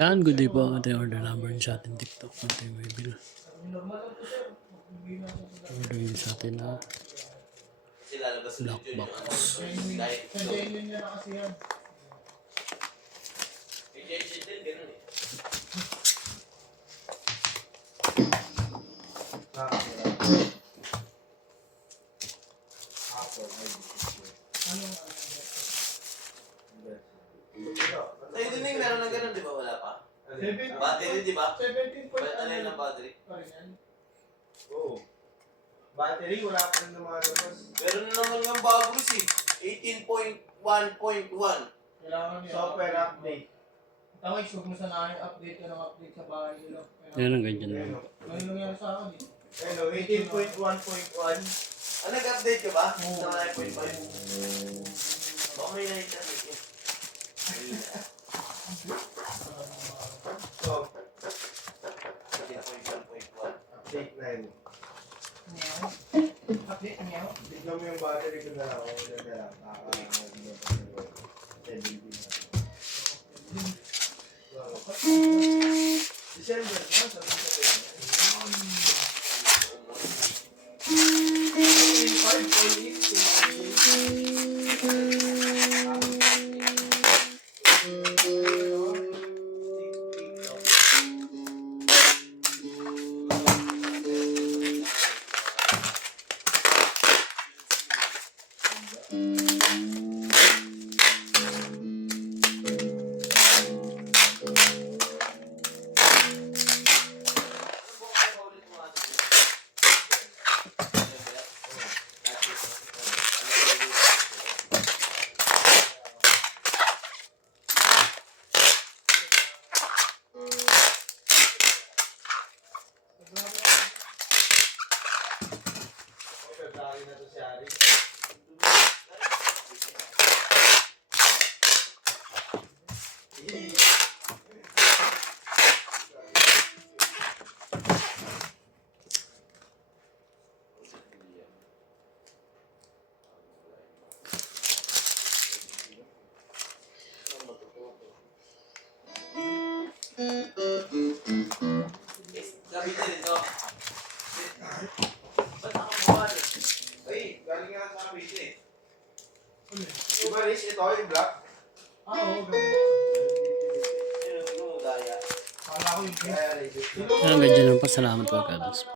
Yan, good day po. Ito yung order number sa ating TikTok. Ito yung may bill. Order yun sa atin na lockbox. Sa'yo din yung meron na gano'n, di ba? Wala pa? Battery, di ba? 17 point ano yun ang battery? Oo. Battery, wala pa rin ng mga labas. Meron na naman yung bago si 18.1.1. Kailangan niya. Software update. Tawag, huwag mo sana update ka ng update sa bahay nila. Yan ang ganyan na. Ngayon nangyari sa akin eh. Ano, 18.1.1. Ah, nag-update ka ba? Oo. Sa 9.5? Baka may na-internet yun. So, 18.1.1. update na yun. Meow. Update meow. Tignan mo yung battery ko na lang. O, yan na lang. December na, sabi ko sa na to si Ari. Sabi niya rin, no? Ba't nakabuha rin? Ay, galing nga sa PC eh. Diba Riz, ito yung black? Oo, Ano daya? Kala ko yung Kaya Riz. Yan ang ganyan lang po. Salamat po, God.